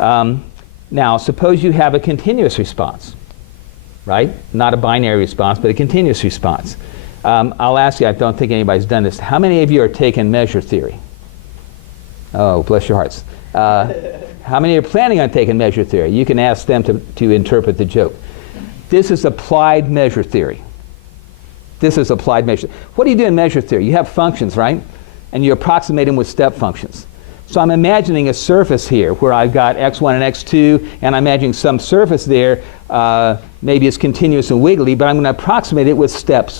Now, suppose you have a continuous response, right? Not a binary response, but a continuous response. I'll ask you, I don't think anybody's done this. How many of you are taking measure theory? Oh, bless your hearts. How many are planning on taking measure theory? You can ask them to interpret the joke. This is applied measure theory. This is applied measure. What do you do in measure theory? You have functions, right? And you approximate them with step functions. So I'm imagining a surface here where I've got x1 and x2, and I'm imagining some surface there. Maybe it's continuous and wiggly, but I'm going to approximate it with step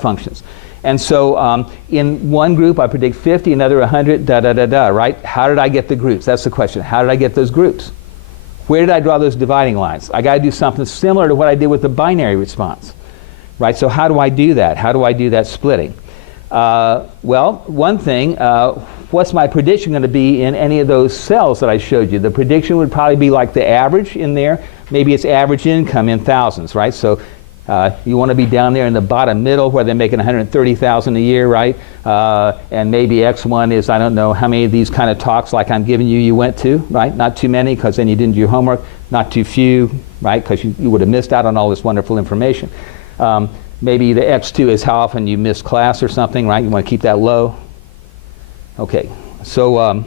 functions. And so in one group I predict 50, another 100, right? How did I get the groups? That's the question. How did I get those groups? Where did I draw those dividing lines? I got to do something similar to what I did with the binary response, right? So how do I do that? How do I do that splitting? Well, one thing, what's my prediction going to be in any of those cells that I showed you? The prediction would probably be like the average in there. Maybe it's average income in thousands, right? So you want to be down there in the bottom middle where they're making $130,000 a year, right? And maybe X1 is, I don't know how many of these kind of talks like I'm giving you went to, right? Not too many, because then you didn't do your homework. Not too few, right? Because you would have missed out on all this wonderful information. Maybe the X2 is how often you miss class or something, right? You want to keep that low. Okay, so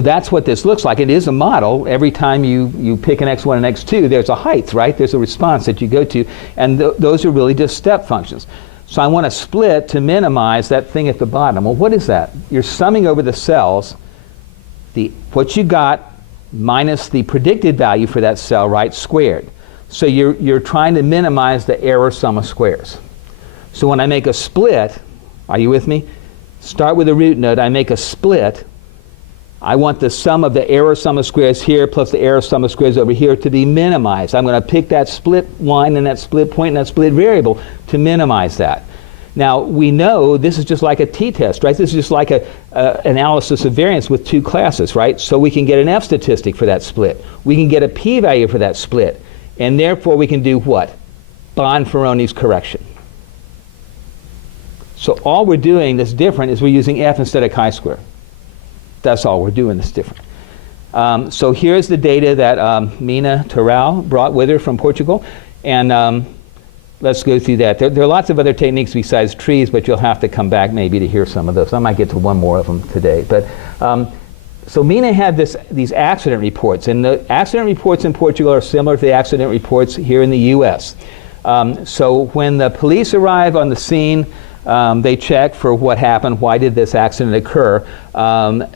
that's what this looks like. It is a model. Every time you pick an X1 and X2, there's a height, right? There's a response that you go to, and those are really just step functions. So I want to split to minimize that thing at the bottom. Well, what is that? You're summing over the cells, what you got minus the predicted value for that cell, right, squared. So you're trying to minimize the error sum of squares. So when I make a split, are you with me? Start with a root node, I make a split. I want the sum of the error sum of squares here plus the error sum of squares over here to be minimized. I'm going to pick that split line and that split point and that split variable to minimize that. Now, we know this is just like a t-test, right? This is just like an analysis of variance with two classes, right? So we can get an F statistic for that split. We can get a p-value for that split. And therefore, we can do what? Bonferroni's correction. So all we're doing that's different is we're using F instead of chi-square. That's all we're doing that's different. So here's the data that Mina Terral brought with her from Portugal. And let's go through that. There are lots of other techniques besides trees, but you'll have to come back maybe to hear some of those. I might get to one more of them today. But so Mina had these accident reports, and the accident reports in Portugal are similar to the accident reports here in the US. So when the police arrive on the scene, they check for what happened, why did this accident occur.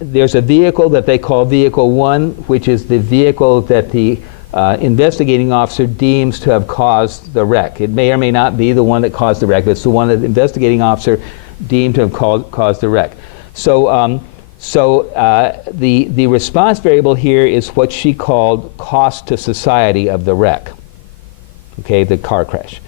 There's a vehicle that they call Vehicle 1, which is the vehicle that the investigating officer deems to have caused the wreck. It may or may not be the one that caused the wreck, but it's the one that the investigating officer deemed to have caused the wreck. So the response variable here is what she called cost to society of the wreck, okay, the car crash.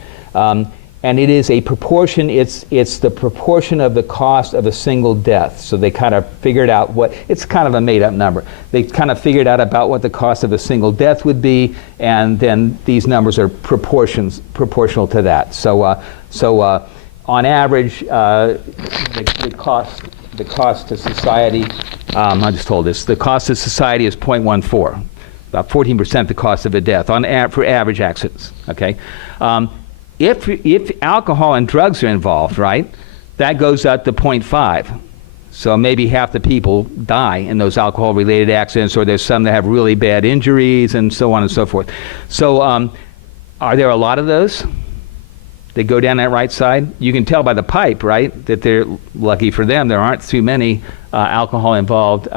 And it is a proportion, it's the proportion of the cost of a single death. So they kind of figured out it's kind of a made up number. They kind of figured out about what the cost of a single death would be, and then these numbers are proportional to that. So on average, the cost to society, I just told this, the cost to society is 0.14, about 14% the cost of a death for average accidents, okay? If alcohol and drugs are involved, right, that goes up to 0.5. So maybe half the people die in those alcohol-related accidents, or there's some that have really bad injuries and so on and so forth. So are there a lot of those that go down that right side? You can tell by the pipe, right, that they're lucky for them. There aren't too many alcohol-involved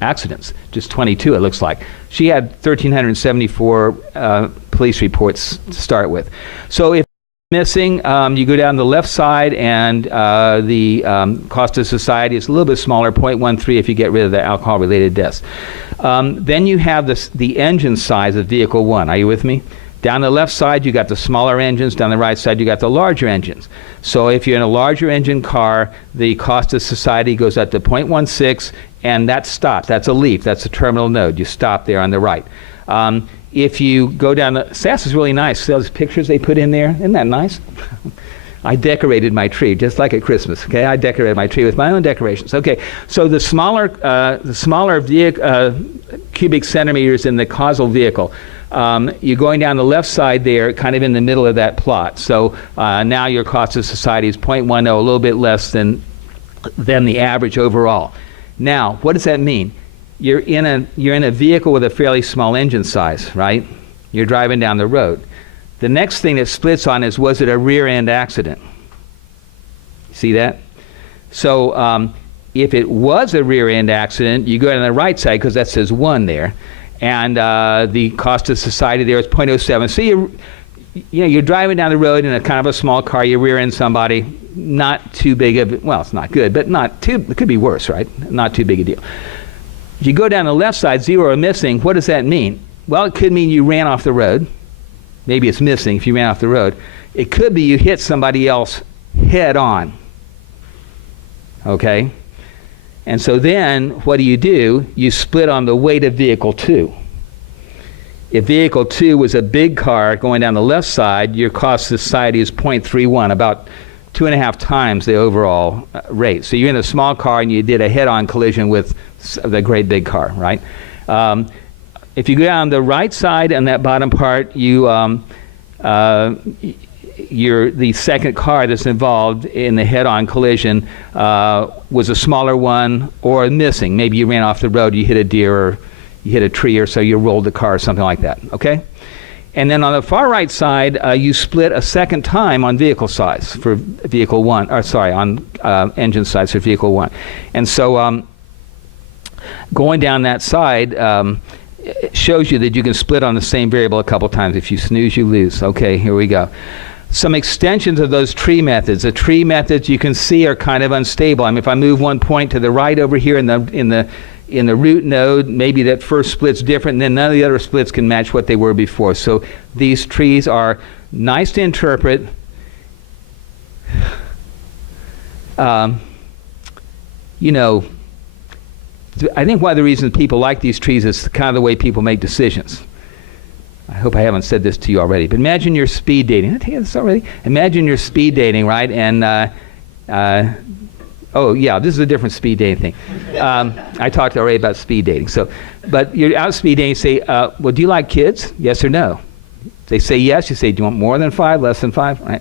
accidents, just 22 it looks like. She had 1,374 police reports to start with. So if missing, you go down the left side, and the cost of society is a little bit smaller, 0.13 if you get rid of the alcohol-related deaths. Then you have the engine size of Vehicle 1. Are you with me? Down the left side, you got the smaller engines. Down the right side, you got the larger engines. So if you're in a larger engine car, the cost of society goes up to 0.16, and that stops. That's a leaf. That's a terminal node. You stop there on the right. If you go down SAS is really nice. Those pictures they put in there, isn't that nice? I decorated my tree just like at Christmas. Okay, I decorated my tree with my own decorations. Okay, so the smaller cubic centimeters in the causal vehicle. You're going down the left side there, kind of in the middle of that plot. So now your cost of society is 0.10, a little bit less than the average overall. Now, what does that mean? You're in a vehicle with a fairly small engine size, right? You're driving down the road. The next thing that splits on is, was it a rear end accident? See that? So if it was a rear end accident, you go on the right side because that says 1 there, and the cost of society there is 0.07. So you're driving down the road in a kind of a small car, you rear end somebody, not too big of, well, it's not good, but it could be worse, right? Not too big a deal. If you go down the left side, 0 or missing, what does that mean? Well, it could mean you ran off the road. Maybe it's missing if you ran off the road. It could be you hit somebody else head on. Okay? And so then, what do? You split on the weight of vehicle 2. If vehicle 2 was a big car going down the left side, your cost to society is 0.31, about 2.5 times the overall rate. So you're in a small car and you did a head-on collision with the great big car, right? If you go down the right side on that bottom part, the second car that's involved in the head-on collision was a smaller one or missing. Maybe you ran off the road, you hit a deer, or you hit a tree, or so you rolled the car, or something like that, okay? And then on the far right side, you split a second time on vehicle size for vehicle 1, or sorry, on engine size for vehicle 1. And so going down that side it shows you that you can split on the same variable a couple times. If you snooze, you lose. Okay, here we go. Some extensions of those tree methods. The tree methods you can see are kind of unstable. I mean, if I move one point to the right over here in the root node, maybe that first split's different, and then none of the other splits can match what they were before. So these trees are nice to interpret. I think one of the reasons people like these trees is kind of the way people make decisions. I hope I haven't said this to you already, but imagine you're speed dating. Did I tell you this already? Imagine you're speed dating, right? And oh yeah, this is a different speed dating thing. I talked already about speed dating. So, but you're out speed dating. You say, well, do you like kids? Yes or no? If they say yes, you say, do you want more than 5, less than 5? Right?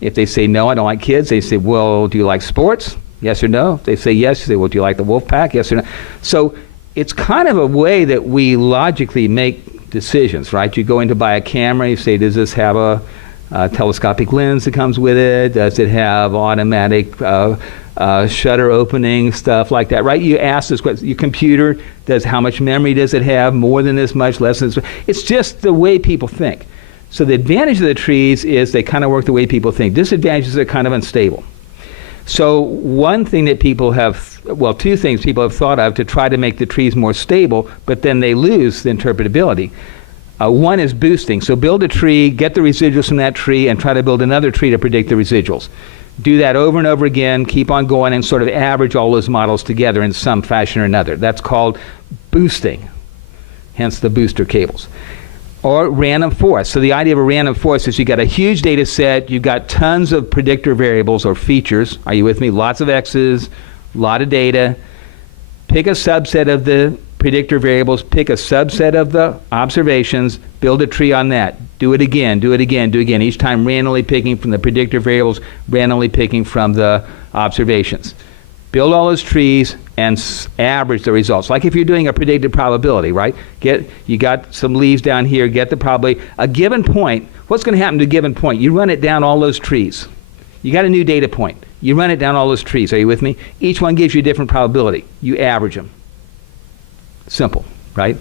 If they say no, I don't like kids, they say, well, do you like sports? Yes or no? If they say yes, you say, well, do you like the wolf pack? Yes or no? So it's kind of a way that we logically make decisions, right? You go in to buy a camera, you say, does this have a telescopic lens that comes with it? Does it have automatic shutter opening, stuff like that, right? You ask this question. Your computer, how much memory does it have? More than this much, less than this much? It's just the way people think. So the advantage of the trees is they kind of work the way people think. Disadvantages are kind of unstable. So one thing that people have, well, two things people have thought of to try to make the trees more stable, but then they lose the interpretability. One is boosting. So build a tree, get the residuals from that tree, and try to build another tree to predict the residuals. Do that over and over again, keep on going, and sort of average all those models together in some fashion or another. That's called boosting, hence the booster cables. Or random forest. So the idea of a random forest is you got a huge data set, you've got tons of predictor variables or features. Are you with me? Lots of X's, a lot of data. Pick a subset of the predictor variables, pick a subset of the observations, build a tree on that. Do it again, do it again, do it again. Each time randomly picking from the predictor variables, randomly picking from the observations. Build all those trees and average the results. Like if you're doing a predicted probability, right? You got some leaves down here, get the probability. A given point, what's going to happen to a given point? You run it down all those trees. You got a new data point. You run it down all those trees. Are you with me? Each one gives you a different probability. You average them. Simple, right?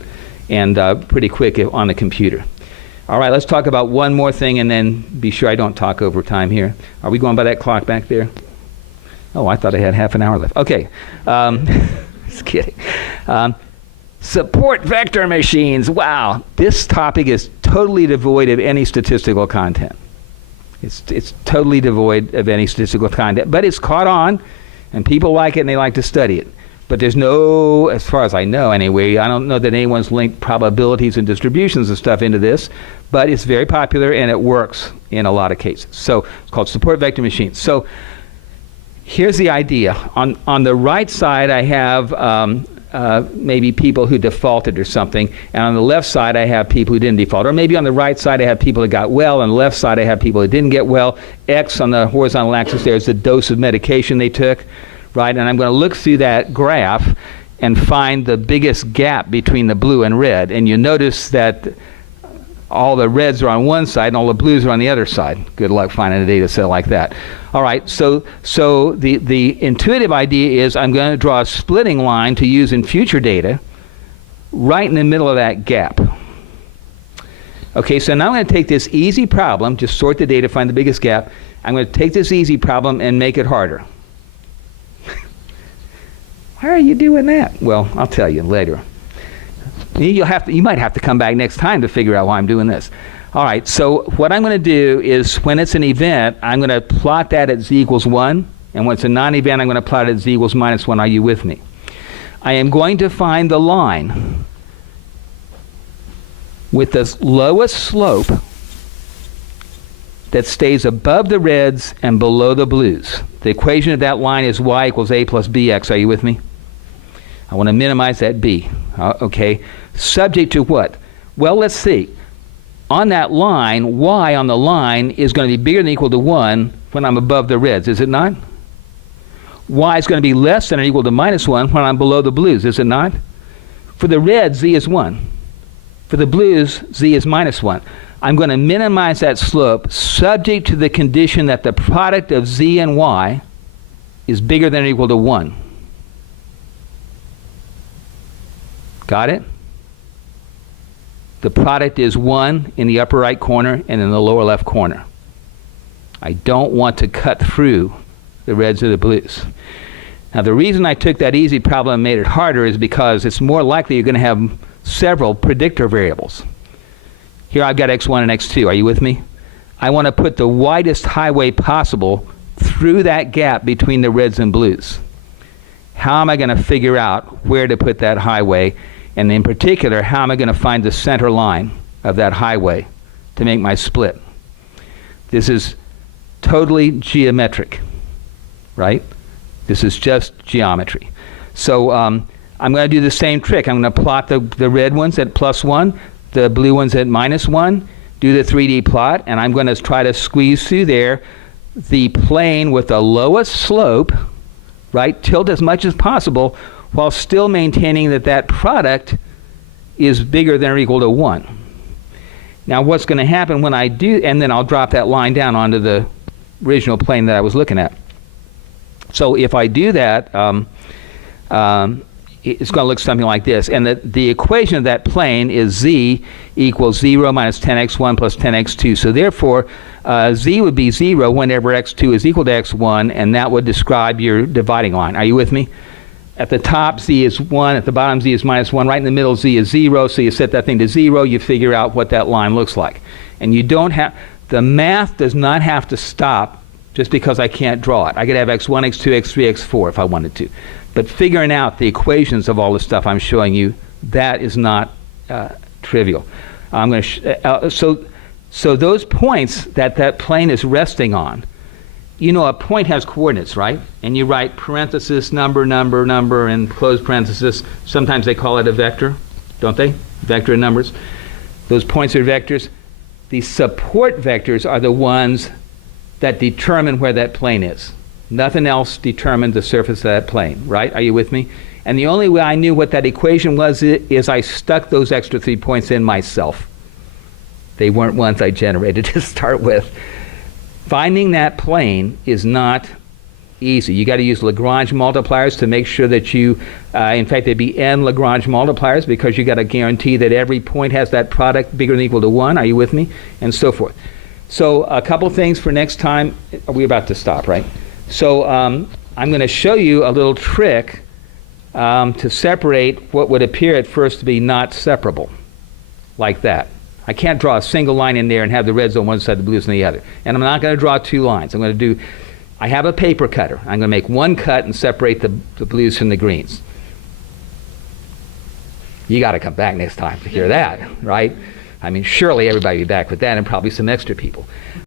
And pretty quick on the computer. All right, let's talk about one more thing and then be sure I don't talk over time here. Are we going by that clock back there? Oh, I thought I had half an hour left. Okay. Just kidding. Support vector machines. Wow. This topic is totally devoid of any statistical content. It's totally devoid of any statistical content. But it's caught on, and people like it, and they like to study it. But there's no, as far as I know anyway, I don't know that anyone's linked probabilities and distributions and stuff into this, but it's very popular, and it works in a lot of cases. So it's called support vector machines. So here's the idea. On the right side, I have maybe people who defaulted or something, and on the left side I have people who didn't default, or maybe on the right side I have people that got well, on the left side I have people that didn't get well. X on the horizontal axis there is the dose of medication they took, right? And I'm going to look through that graph and find the biggest gap between the blue and red, and you notice that all the reds are on one side and all the blues are on the other side. Good luck finding a data set like that. All right, so the intuitive idea is I'm going to draw a splitting line to use in future data right in the middle of that gap. Okay, so now I'm going to take this easy problem, just sort the data, find the biggest gap. I'm going to take this easy problem and make it harder. Why are you doing that? Well, I'll tell you later. You might have to come back next time to figure out why I'm doing this. All right, so what I'm going to do is when it's an event, I'm going to plot that at z equals 1, and when it's a non-event, I'm going to plot it at z equals minus 1. Are you with me? I am going to find the line with the lowest slope that stays above the reds and below the blues. The equation of that line is y equals a plus bx. Are you with me? I want to minimize that b. Okay. Subject to what? Well, let's see. On that line, y on the line is going to be bigger than or equal to 1 when I'm above the reds, is it not? Y is going to be less than or equal to minus 1 when I'm below the blues, is it not? For the reds, z is 1. For the blues, z is minus 1. I'm going to minimize that slope subject to the condition that the product of z and y is bigger than or equal to 1. Got it? The product is 1 in the upper right corner and in the lower left corner. I don't want to cut through the reds or the blues. Now the reason I took that easy problem and made it harder is because it's more likely you're going to have several predictor variables. Here I've got x1 and x2. Are you with me? I want to put the widest highway possible through that gap between the reds and blues. How am I going to figure out where to put that highway? And in particular, how am I going to find the center line of that highway to make my split? This is totally geometric, right? This is just geometry. So I'm going to do the same trick. I'm going to plot the red ones at +1, the blue ones at -1, do the 3D plot, and I'm going to try to squeeze through there the plane with the lowest slope, right? Tilt as much as possible, while still maintaining that that product is bigger than or equal to 1. Now what's going to happen when I do, and then I'll drop that line down onto the original plane that I was looking at. So if I do that, it's going to look something like this. And the equation of that plane is z equals 0 minus 10x1 plus 10x2. So therefore, z would be 0 whenever x2 is equal to x1, and that would describe your dividing line. Are you with me? At the top, z is 1. At the bottom, z is -1. Right in the middle, z is 0. So you set that thing to 0. You figure out what that line looks like. And you don't have, the math does not have to stop just because I can't draw it. I could have x1, x2, x3, x4 if I wanted to. But figuring out the equations of all the stuff I'm showing you, that is not trivial. I'm going to so those points that plane is resting on, you know, a point has coordinates, right? And you write parenthesis, number, number, number, and close parenthesis. Sometimes they call it a vector, don't they? Vector and numbers. Those points are vectors. The support vectors are the ones that determine where that plane is. Nothing else determines the surface of that plane, right? Are you with me? And the only way I knew what that equation was is I stuck those extra 3 points in myself. They weren't ones I generated to start with. Finding that plane is not easy. You got to use Lagrange multipliers to make sure that you, in fact, there'd be n Lagrange multipliers because you got to guarantee that every point has that product bigger than or equal to 1. Are you with me? And so forth. So a couple things for next time. Are we about to stop, right? So I'm going to show you a little trick to separate what would appear at first to be not separable, like that. I can't draw a single line in there and have the reds on one side, the blues on the other. And I'm not going to draw 2 lines. I'm going to do, I have a paper cutter. I'm going to make one cut and separate the blues from the greens. You got to come back next time to hear that, right? I mean, surely everybody will be back with that, and probably some extra people.